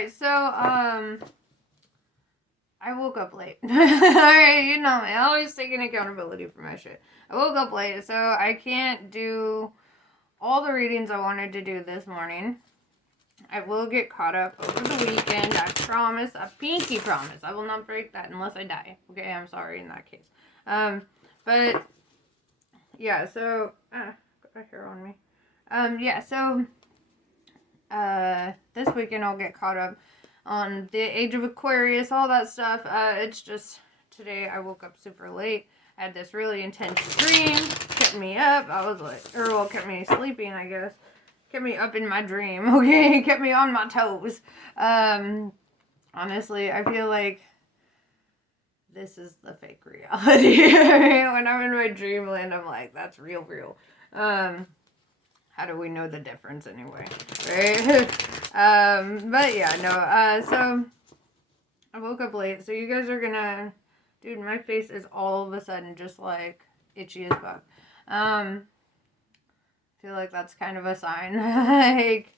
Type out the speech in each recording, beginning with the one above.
Alright, so, I woke up late. Alright, you know me. I always taking accountability for my shit. I woke up late, so I can't do all the readings I wanted to do this morning. I will get caught up over the weekend. I promise. I pinky promise. I will not break that unless I die. Okay, I'm sorry in that case. But, yeah, so, got my hair on me. Yeah, so, this weekend I'll get caught up on the Age of Aquarius, all that stuff. It's just, today I woke up super late. I had this really intense dream. Kept me up. I was like, kept me sleeping, I guess. Kept me up in my dream, okay? Kept me on my toes. Honestly, I feel like this is the fake reality. When I'm in my dreamland, I'm like, that's real. How do we know the difference anyway, right? But yeah, no, so I woke up late, so you guys are gonna, dude, my face is all of a sudden just like itchy as fuck. Feel like that's kind of a sign, like,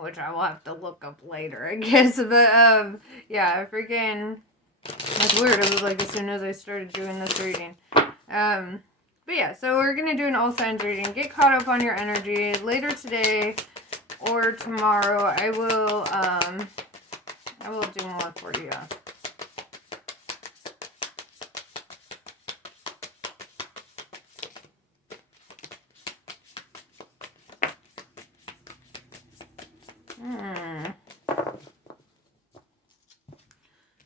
which I will have to look up later, I guess, but, yeah, freaking, that's weird. It was like as soon as I started doing this reading. But yeah, so we're going to do an all signs reading. Get caught up on your energy. Later today or tomorrow, I will do more for you.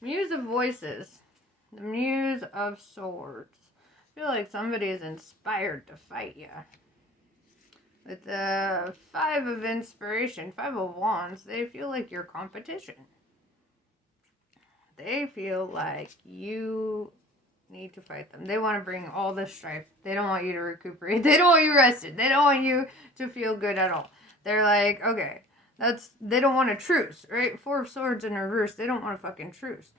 Muse of Voices. The Muse of Swords. I feel like somebody is inspired to fight you. With the Five of Inspiration, Five of Wands, they feel like your competition. They feel like you need to fight them. They want to bring all the strife. They don't want you to recuperate. They don't want you rested. They don't want you to feel good at all. They're like, okay, they don't want a truce, right? Four of Swords in reverse. They don't want a fucking truce.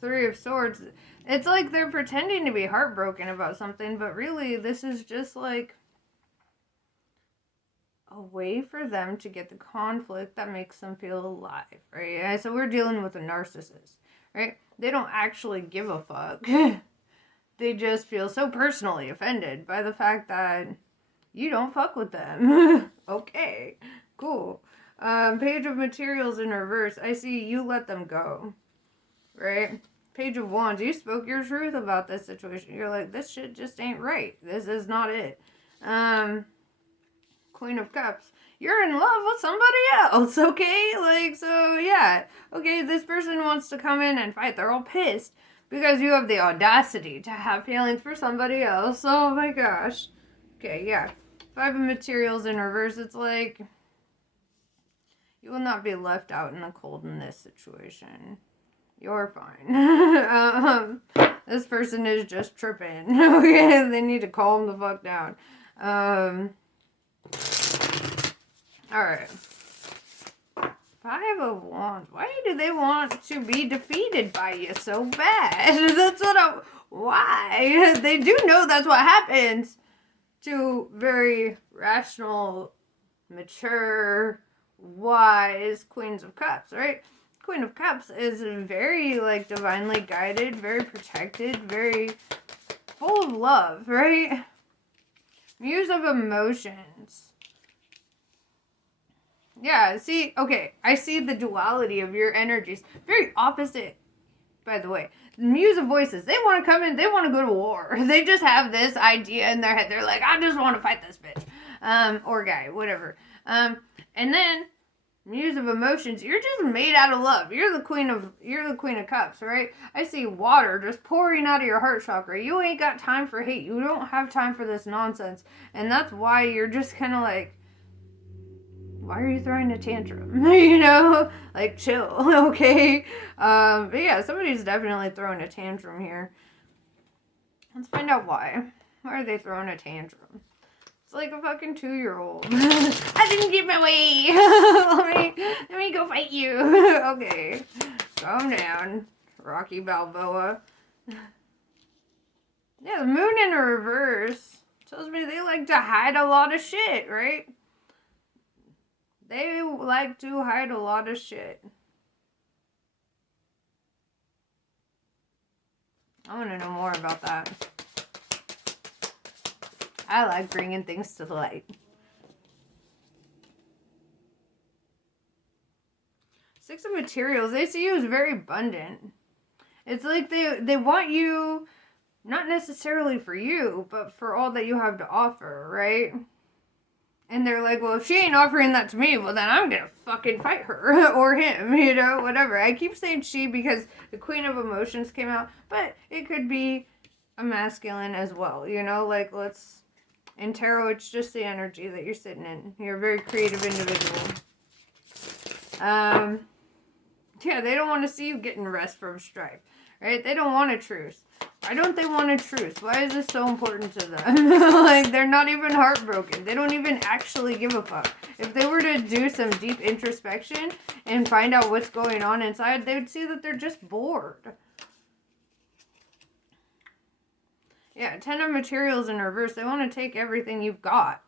Three of Swords. It's like they're pretending to be heartbroken about something, but really this is just like a way for them to get the conflict that makes them feel alive, right? And so we're dealing with a narcissist, right? They don't actually give a fuck. They just feel so personally offended by the fact that you don't fuck with them. Okay, cool. Page of Materials in reverse. I see you let them go, right? Page of Wands, you spoke your truth about this situation. You're like, this shit just ain't right. This is not it. Queen of Cups, you're in love with somebody else, okay? Like, so, yeah. Okay, this person wants to come in and fight. They're all pissed because you have the audacity to have feelings for somebody else. Oh, my gosh. Okay, yeah. Five of Materials in reverse. It's like, you will not be left out in the cold in this situation. You're fine. This person is just tripping. Okay, they need to calm the fuck down. Alright. Five of Wands. Why do they want to be defeated by you so bad? That's what why? They do know that's what happens to very rational, mature, wise Queens of Cups, right? Queen of Cups is very, like, divinely guided, very protected, very full of love, right? Muse of Emotions. Yeah, see, okay, I see the duality of your energies. Very opposite, by the way. Muse of Voices, they want to come in, they want to go to war. They just have this idea in their head. They're like, I just want to fight this bitch. Or guy, whatever. And then Muse of Emotions, you're just made out of love. You're the Queen of Cups, right? I see water just pouring out of your heart chakra. You ain't got time for hate. You don't have time for this nonsense. And that's why you're just kind of like, why are you throwing a tantrum? You know? Like, chill, okay? But yeah, somebody's definitely throwing a tantrum here. Let's find out why. Why are they throwing a tantrum? It's like a fucking 2-year-old. I didn't get my way. let me go fight you. Okay. Calm down, Rocky Balboa. Yeah, the moon in reverse tells me they like to hide a lot of shit, right? They like to hide a lot of shit. I want to know more about that. I like bringing things to the light. Six of Materials, they see you as very abundant. It's like they want you, not necessarily for you, but for all that you have to offer, right? And they're like, well, if she ain't offering that to me, well, then I'm gonna fucking fight her or him, you know, whatever. I keep saying she because the Queen of Emotions came out, but it could be a masculine as well, you know, like in tarot, it's just the energy that you're sitting in. You're a very creative individual. Yeah, they don't want to see you getting rest from strife, right? They don't want a truce. Why don't they want a truce? Why is this so important to them? Like, they're not even heartbroken. They don't even actually give a fuck. If they were to do some deep introspection and find out what's going on inside, they would see that they're just bored. Yeah, 10 of Materials in reverse. They want to take everything you've got.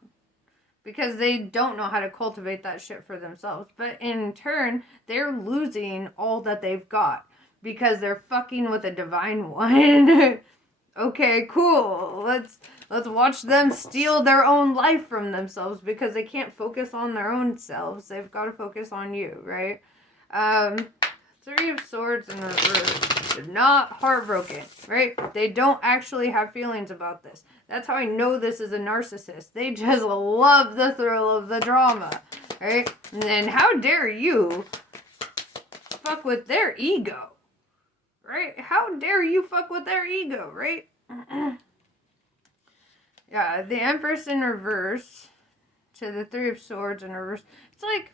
Because they don't know how to cultivate that shit for themselves. But in turn, they're losing all that they've got. Because they're fucking with a divine one. Okay, cool. Let's watch them steal their own life from themselves. Because they can't focus on their own selves. They've got to focus on you, right? Three of Swords in reverse. They're not heartbroken, right? They don't actually have feelings about this. That's how I know this is a narcissist. They just love the thrill of the drama, right? And then how dare you fuck with their ego, right? How dare you fuck with their ego, right? Yeah, the Empress in reverse to the Three of Swords in reverse. It's like,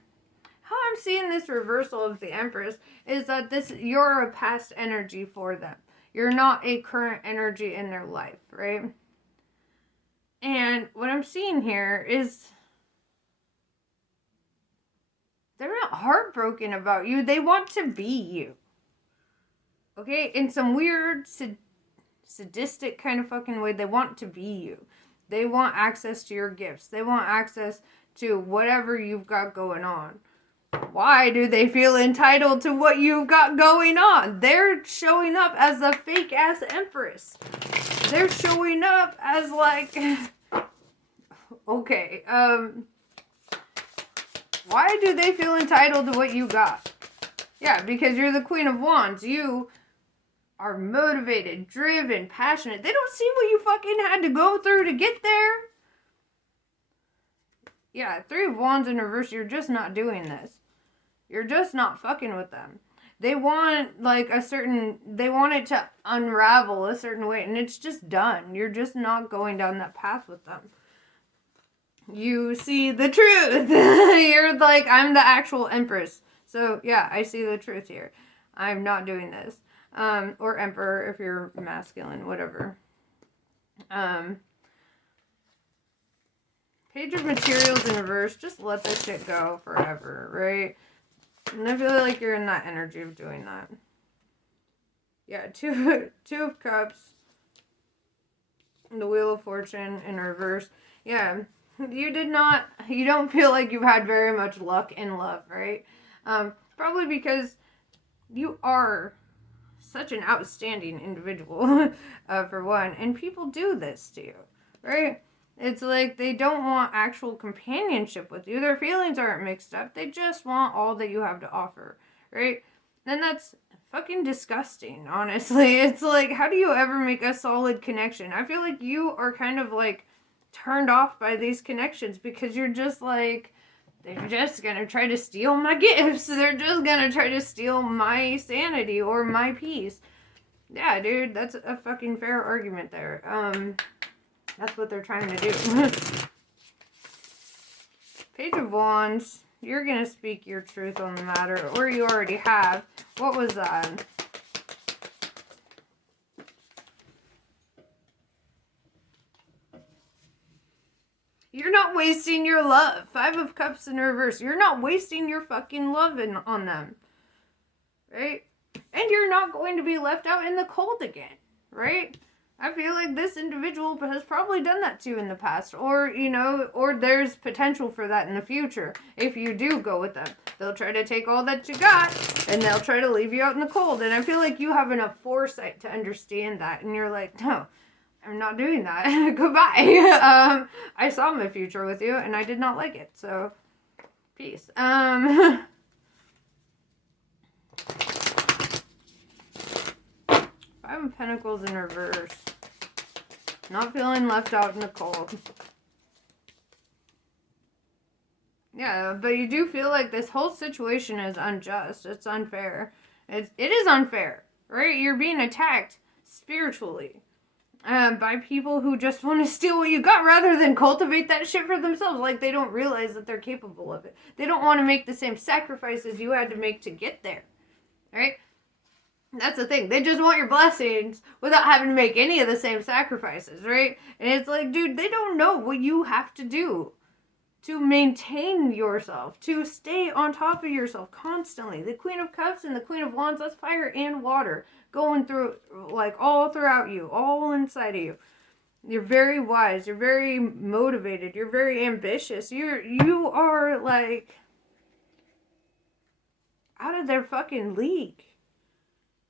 how I'm seeing this reversal of the Empress is that you're a past energy for them. You're not a current energy in their life, right? And what I'm seeing here is they're not heartbroken about you. They want to be you. Okay? In some weird, sadistic kind of fucking way, they want to be you. They want access to your gifts. They want access to whatever you've got going on. Why do they feel entitled to what you've got going on? They're showing up as a fake ass Empress. They're showing up as like, okay, why do they feel entitled to what you got? Yeah, because you're the Queen of Wands. You are motivated, driven, passionate. They don't see what you fucking had to go through to get there. Yeah, Three of Wands in reverse, you're just not doing this. You're just not fucking with them. They want like they want it to unravel a certain way, and it's just done. You're just not going down that path with them. You see the truth. You're like, I'm the actual Empress. So yeah, I see the truth here. I'm not doing this. Or Emperor if you're masculine, whatever. Page of Materials in reverse. Just let this shit go forever, right? And I feel like you're in that energy of doing that. Yeah, two of Cups. The Wheel of Fortune in reverse. Yeah, you don't feel like you've had very much luck in love, right? Probably because you are such an outstanding individual, for one. And people do this to you, right? It's like they don't want actual companionship with you. Their feelings aren't mixed up. They just want all that you have to offer, right? And that's fucking disgusting, honestly. It's like, how do you ever make a solid connection? I feel like you are kind of like turned off by these connections because you're just like, they're just gonna try to steal my gifts. They're just gonna try to steal my sanity or my peace. Yeah, dude, that's a fucking fair argument there. That's what they're trying to do. Page of Wands. You're going to speak your truth on the matter. Or you already have. What was that? You're not wasting your love. Five of Cups in reverse. You're not wasting your fucking love on them. Right? And you're not going to be left out in the cold again. Right? I feel like this individual has probably done that to you in the past, or, you know, or there's potential for that in the future. If you do go with them, they'll try to take all that you got, and they'll try to leave you out in the cold. And I feel like you have enough foresight to understand that, and you're like, no, I'm not doing that. Goodbye. I saw my future with you, and I did not like it, so peace. Five of Pentacles in reverse. Not feeling left out in the cold. Yeah, but you do feel like this whole situation is unjust. It's unfair. It is unfair, right? You're being attacked spiritually by people who just want to steal what you got rather than cultivate that shit for themselves. Like, they don't realize that they're capable of it. They don't want to make the same sacrifices you had to make to get there, right? That's the thing. They just want your blessings without having to make any of the same sacrifices, right? And it's like, dude, they don't know what you have to do to maintain yourself, to stay on top of yourself constantly. The Queen of Cups and the Queen of Wands, that's fire and water going through, like, all throughout you, all inside of you. You're very wise. You're very motivated. You're very ambitious. You are, like, out of their fucking league.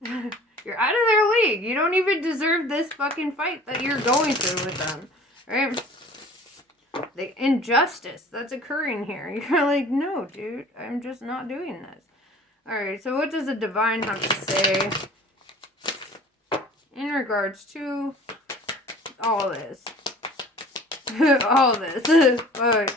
You're out of their league. You don't even deserve this fucking fight that you're going through with them, right? The injustice that's occurring here. You're like, no, dude, I'm just not doing this. Alright, so what does the Divine have to say in regards to all this? All this. Alright.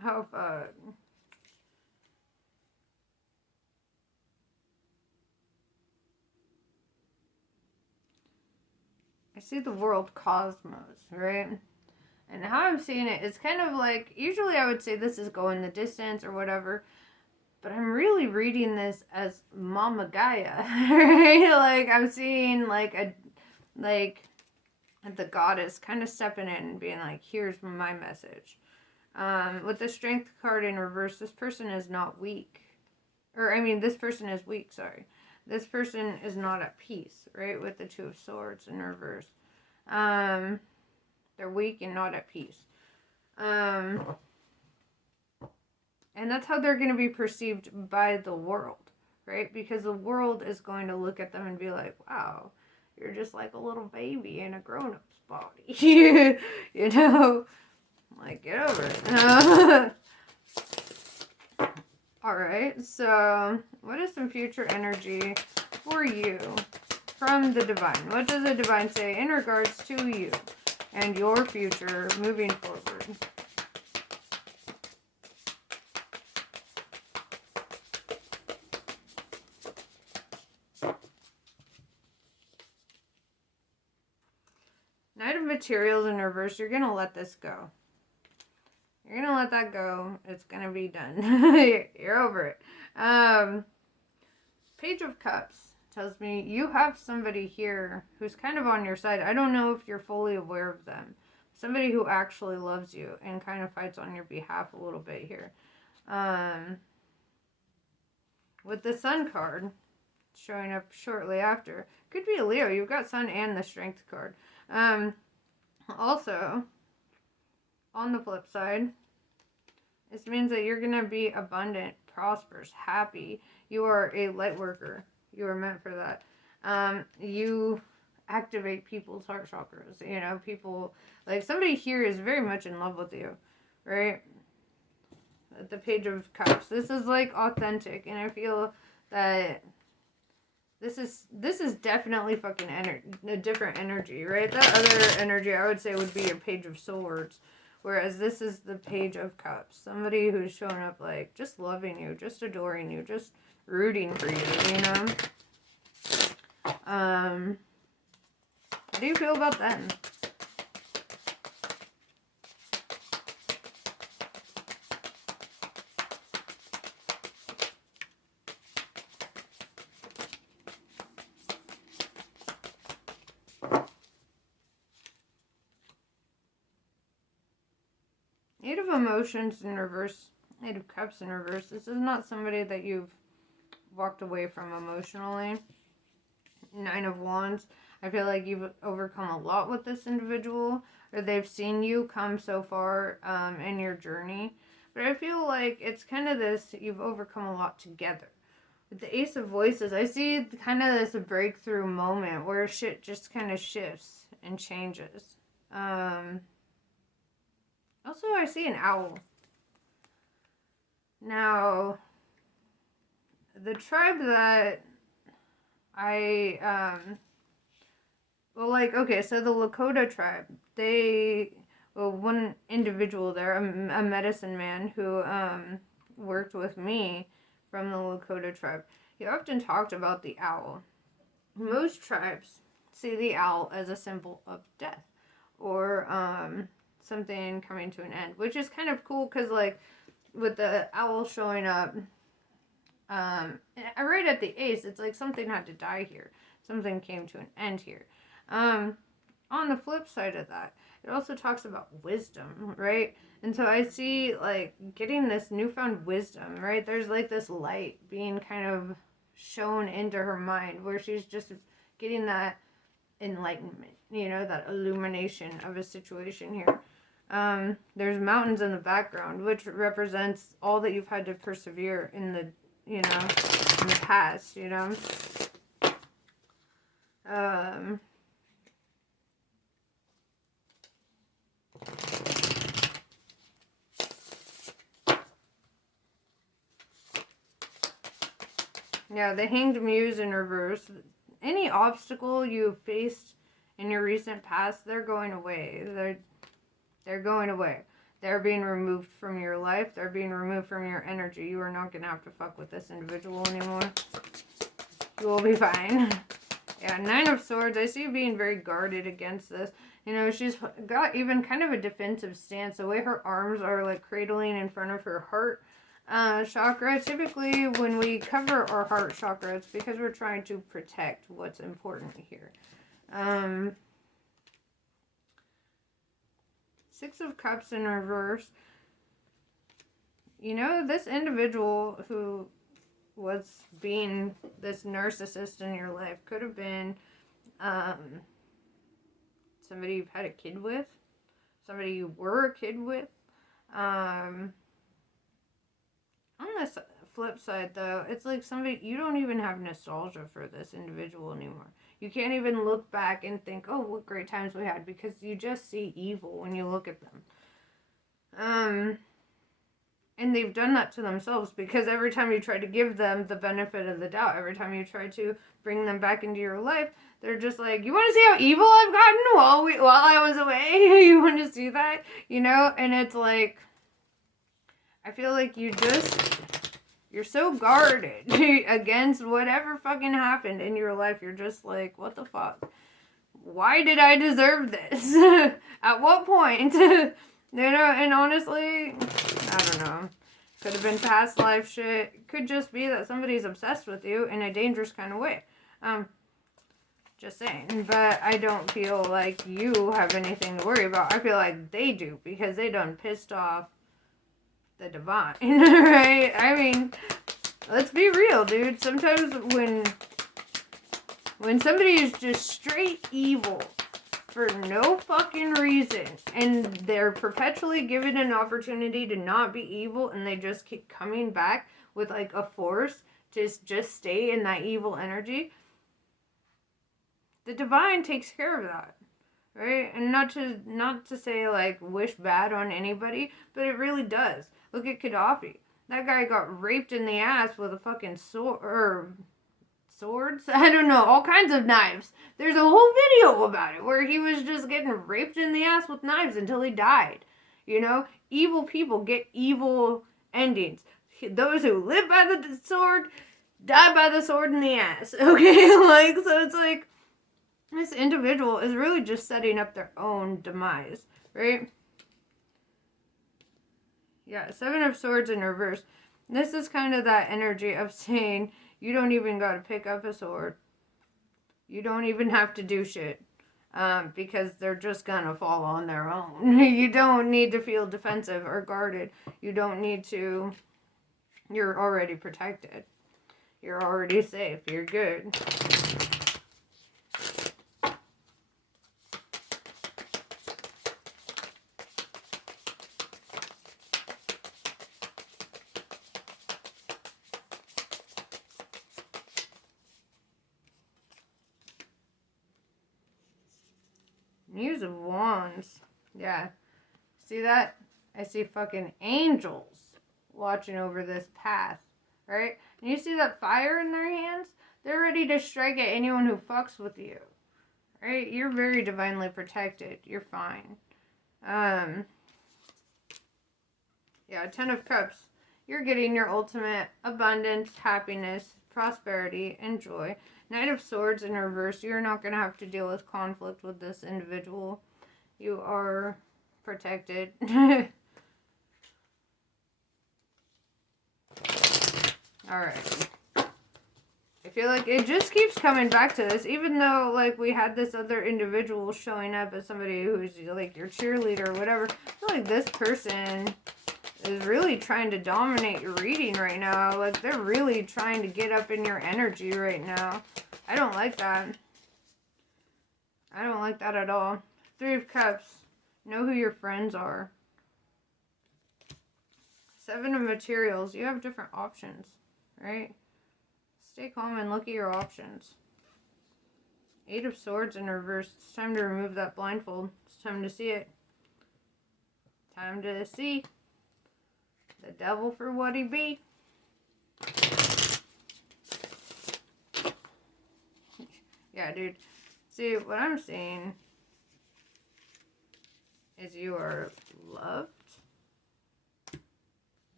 How fuck. I see the world cosmos, right? And how I'm seeing it, it's kind of like, usually I would say this is going the distance or whatever, but I'm really reading this as Mama Gaia, right? Like, I'm seeing like the goddess kind of stepping in and being like, here's my message. With the Strength card in reverse, this person is not weak. Or, I mean, this person is weak, sorry. This person is not at peace, right? With the Two of Swords in reverse. They're weak and not at peace. And that's how they're going to be perceived by the world, right? Because the world is going to look at them and be like, wow, you're just like a little baby in a grown-up's body. You know? Like, get over it. Alright, so what is some future energy for you from the Divine? What does the Divine say in regards to you and your future moving forward? Knight of Materials in reverse, you're going to let this go. You're going to let that go. It's going to be done. You're over it. Page of Cups tells me you have somebody here who's kind of on your side. I don't know if you're fully aware of them. Somebody who actually loves you and kind of fights on your behalf a little bit here. With the Sun card showing up shortly after. Could be a Leo. You've got Sun and the Strength card. Also, on the flip side, this means that you're going to be abundant, prosperous, happy. You are a light worker. You are meant for that. You activate people's heart chakras. You know, people, like somebody here is very much in love with you, right? At the Page of Cups. This is like authentic, and I feel that this is definitely fucking a different energy, right? That other energy I would say would be a Page of Swords. Whereas this is the Page of Cups. Somebody who's showing up like just loving you, just adoring you, just rooting for you, you know? How do you feel about them? Eight of Emotions in reverse. Eight of Cups in reverse. This is not somebody that you've walked away from emotionally. Nine of Wands. I feel like you've overcome a lot with this individual, or they've seen you come so far in your journey. But I feel like it's kind of this, you've overcome a lot together. With the Ace of Voices, I see kind of this breakthrough moment where shit just kind of shifts and changes. Also, I see an owl. Now, the tribe that so the Lakota tribe, one individual there, a medicine man who worked with me from the Lakota tribe, he often talked about the owl. Most tribes see the owl as a symbol of death or something coming to an end, which is kind of cool because, like, with the owl showing up, right at the ace, it's like something had to die here. Something came to an end here. On the flip side of that, it also talks about wisdom, right? And so I see, like, getting this newfound wisdom, right? There's, like, this light being kind of shown into her mind where she's just getting that enlightenment, that illumination of a situation here. There's mountains in the background, which represents all that you've had to persevere in the, in the past, Yeah, the Hanged Muse in reverse. Any obstacle you faced in your recent past, they're going away. They're going away. They're being removed from your life. They're being removed from your energy. You are not going to have to fuck with this individual anymore. You will be fine. Yeah, Nine of Swords. I see you being very guarded against this. She's got even kind of a defensive stance. The way her arms are, like, cradling in front of her heart chakra. Typically, when we cover our heart chakra, it's because we're trying to protect what's important here. Six of Cups in reverse. This individual who was being this narcissist in your life could have been somebody you've had a kid with, somebody you were a kid with. On this flip side, though, it's like somebody, you don't even have nostalgia for this individual anymore. You can't even look back and think, oh, what great times we had, because you just see evil when you look at them. And they've done that to themselves, because every time you try to give them the benefit of the doubt, every time you try to bring them back into your life, they're just like, you want to see how evil I've gotten while I was away? You want to see that? And it's like, I feel like you're so guarded against whatever fucking happened in your life. You're just like, what the fuck? Why did I deserve this? At what point? And honestly, I don't know. Could have been past life shit. Could just be that somebody's obsessed with you in a dangerous kind of way. Just saying. But I don't feel like you have anything to worry about. I feel like they do, because they done pissed off the divine, right? I mean, let's be real, dude. Sometimes when somebody is just straight evil for no fucking reason, and they're perpetually given an opportunity to not be evil, and they just keep coming back with, like, a force to just stay in that evil energy, the divine takes care of that. Right? And not to say, like, wish bad on anybody, but it really does. Look at Gaddafi. That guy got raped in the ass with a fucking swords? I don't know, all kinds of knives. There's a whole video about it where he was just getting raped in the ass with knives until he died. Evil people get evil endings. Those who live by the sword die by the sword in the ass. Okay? So it's like, this individual is really just setting up their own demise, right? Yeah, Seven of Swords in reverse. This is kind of that energy of saying, you don't even got to pick up a sword. You don't even have to do shit. because they're just gonna fall on their own. You don't need to feel defensive or guarded. You don't need to. You're already protected. You're already safe. You're good. Muse of Wands. Yeah. See that? I see fucking angels watching over this path. Right? And you see that fire in their hands? They're ready to strike at anyone who fucks with you. Right? You're very divinely protected. You're fine. Yeah, Ten of Cups. You're getting your ultimate abundance, happiness, prosperity, and joy. Knight of Swords in reverse. You're not going to have to deal with conflict with this individual. You are protected. Alright. I feel like it just keeps coming back to this, even though, like, we had this other individual showing up as somebody who's, like, your cheerleader or whatever. I feel like this person is really trying to dominate your reading right now. Like, they're really trying to get up in your energy right now. I don't like that. I don't like that at all. Three of Cups. Know who your friends are. Seven of Materials. You have different options, right? Stay calm and look at your options. Eight of Swords in reverse. It's time to remove that blindfold. It's time to see it. Time to see the devil for what he be. Yeah, dude. See, what I'm seeing is you are loved.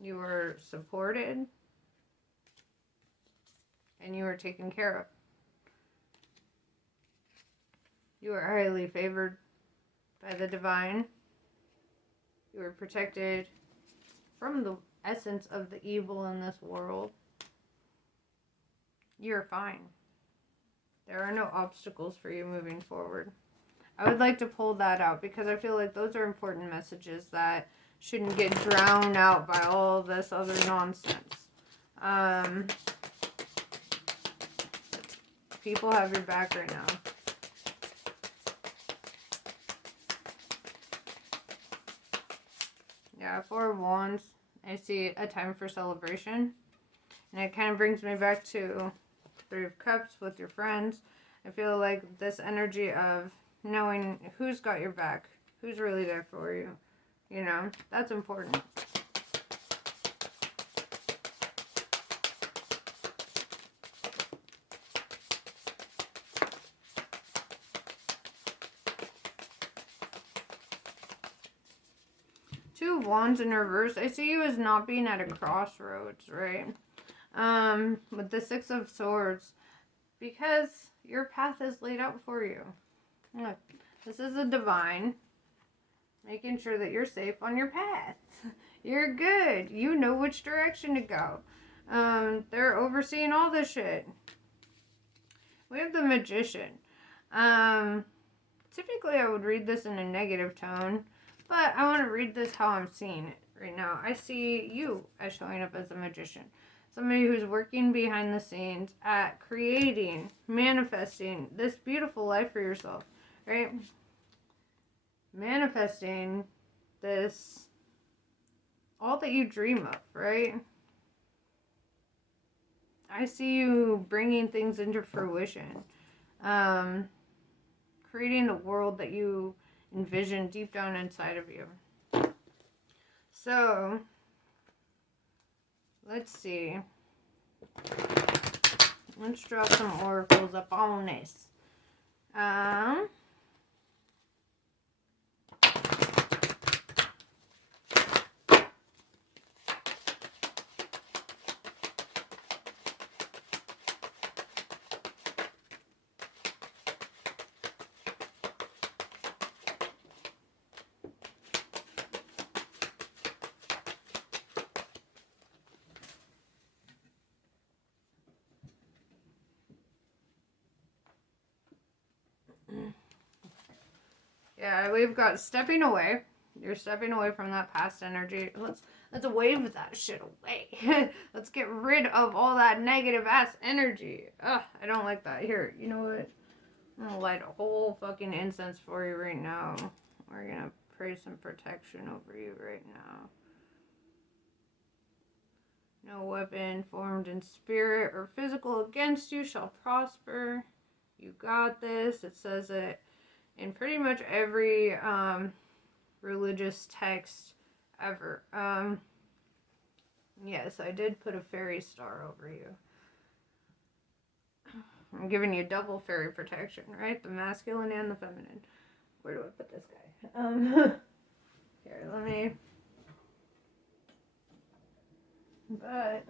You are supported. And you are taken care of. You are highly favored by the divine. You are protected from the essence of the evil in this world. You're fine. There are no obstacles for you moving forward. I would like to pull that out because I feel like those are important messages that shouldn't get drowned out by all this other nonsense. People have your back right now. Yeah, Four of Wands. I see a time for celebration. And it kind of brings me back to Three of Cups with your friends. I feel like this energy of knowing who's got your back, who's really there for you. You know, that's important. Two of Wands in reverse. I see you as not being at a crossroads, right? With the Six of Swords. Because your path is laid out for you. Look, this is a divine. Making sure that you're safe on your path. You're good. You know which direction to go. They're overseeing all this shit. We have the Magician. Typically I would read this in a negative tone. But I want to read this how I'm seeing it right now. I see you as showing up as a magician. Somebody who's working behind the scenes at creating, manifesting this beautiful life for yourself, right? Manifesting this, all that you dream of, right? I see you bringing things into fruition. Creating the world that you envision deep down inside of you. So, let's see. Let's draw some oracles up on this. Yeah, we've got stepping away. You're stepping away from that past energy. Let's wave that shit away. Let's get rid of all that negative ass energy. Ugh, I don't like that. Here, you know what? I'm gonna light a whole fucking incense for you right now. We're gonna pray some protection over you right now. No weapon formed in spirit or physical against you shall prosper. You got this. It says it in pretty much every religious text ever. Yes, I did put a fairy star over you. I'm giving you double fairy protection, right? The masculine and the feminine. Where do I put this guy? Here, let me. But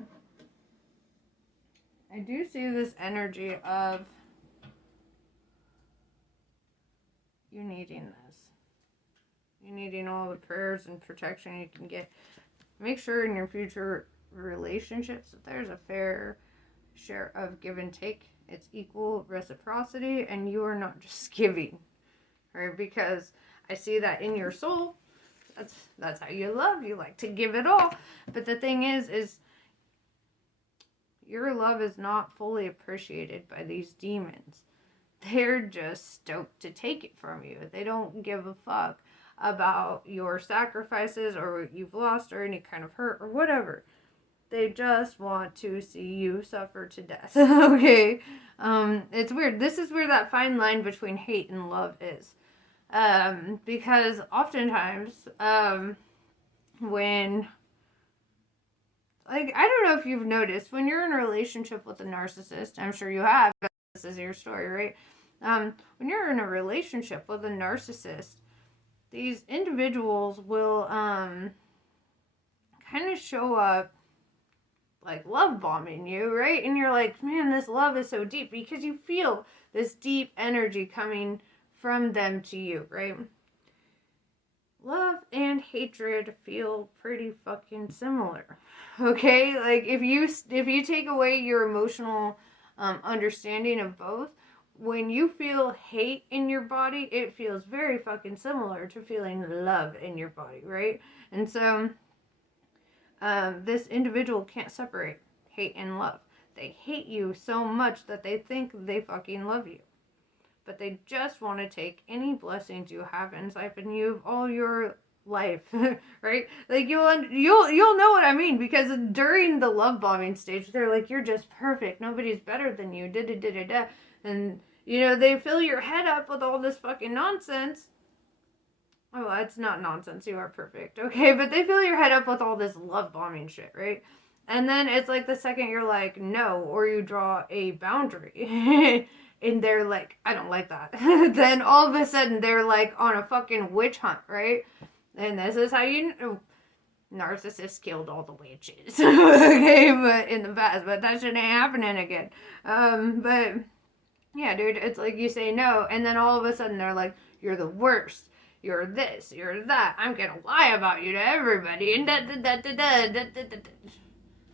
I do see this energy of you needing this. You needing all the prayers and protection you can get. Make sure in your future relationships that there's a fair share of give and take. It's equal reciprocity, and you are not just giving, right? Because I see that in your soul. That's how you love. You like to give it all. But the thing is your love is not fully appreciated by these demons. They're just stoked to take it from you. They don't give a fuck about your sacrifices or what you've lost or any kind of hurt or whatever. They just want to see you suffer to death. Okay? It's weird. This is where that fine line between hate and love is. Because oftentimes, when, like, I don't know if you've noticed, when you're in a relationship with a narcissist, I'm sure you have, this is your story, right? When you're in a relationship with a narcissist, these individuals will, kind of show up like love bombing you, right? And you're like, man, this love is so deep because you feel this deep energy coming from them to you, right? Love and hatred feel pretty fucking similar. Okay? Like if you take away your emotional understanding of both, when you feel hate in your body, it feels very fucking similar to feeling love in your body, right? And so this individual can't separate hate and love. They hate you so much that they think they fucking love you. But they just want to take any blessings you have inside of you all your life, right? Like you'll know what I mean, because during the love bombing stage, they're like, you're just perfect. Nobody's better than you. Da da da da da. And you know, they fill your head up with all this fucking nonsense. Oh, well, it's not nonsense. You are perfect. Okay, but they fill your head up with all this love bombing shit, right? And then it's like the second you're like, no, or you draw a boundary. And they're like, I don't like that. Then all of a sudden they're like on a fucking witch hunt, right? And this is how you know. Narcissists killed all the witches. Okay, but in the past, but that shit ain't happening again. But yeah, dude, it's like you say no, and then all of a sudden they're like, you're the worst. You're this, you're that. I'm gonna lie about you to everybody. And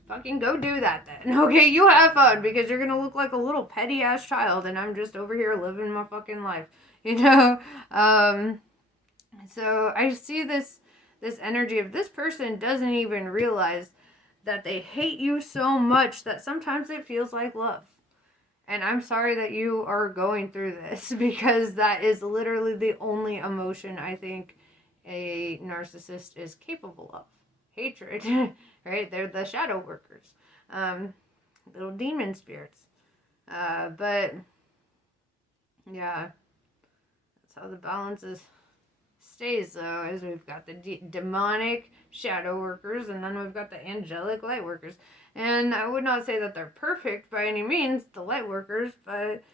fucking go do that then. Okay, you have fun because you're gonna look like a little petty ass child, and I'm just over here living my fucking life. You know? So I see this energy of this person doesn't even realize that they hate you so much that sometimes it feels like love. And I'm sorry that you are going through this, because that is literally the only emotion I think a narcissist is capable of. Hatred, right? They're the shadow workers, little demon spirits. But yeah, that's how the balance stays, though, is we've got the demonic shadow workers, and then we've got the angelic light workers. And I would not say that they're perfect by any means, the light workers, but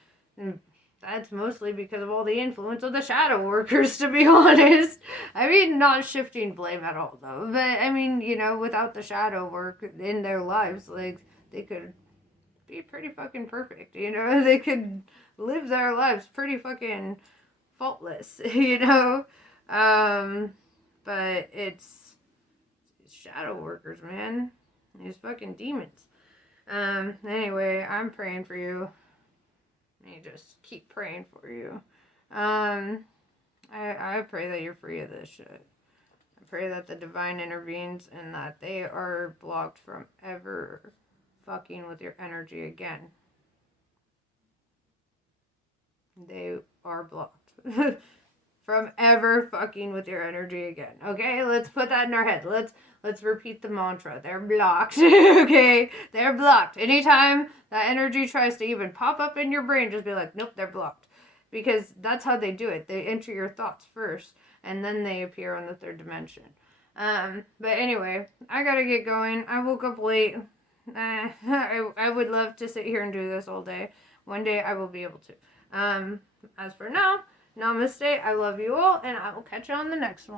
that's mostly because of all the influence of the shadow workers, to be honest. I mean, not shifting blame at all, though. But, I mean, you know, without the shadow work in their lives, like, they could be pretty fucking perfect, you know? They could live their lives pretty fucking faultless, you know? But it's shadow workers, man. These fucking demons. Anyway, I'm praying for you. Let me just keep praying for you. I pray that you're free of this shit. I pray that the divine intervenes and that they are blocked from ever fucking with your energy again. They are blocked from ever fucking with your energy again. Okay, let's put that in our head. Let's repeat the mantra. They're blocked. Okay, they're blocked. Anytime that energy tries to even pop up in your brain, just be like, nope, they're blocked. Because that's how they do it. They enter your thoughts first, and then they appear on the third dimension. But anyway, I gotta get going. I woke up late. I would love to sit here and do this all day. One day I will be able to. As for now, namaste. I love you all, and I will catch you on the next one.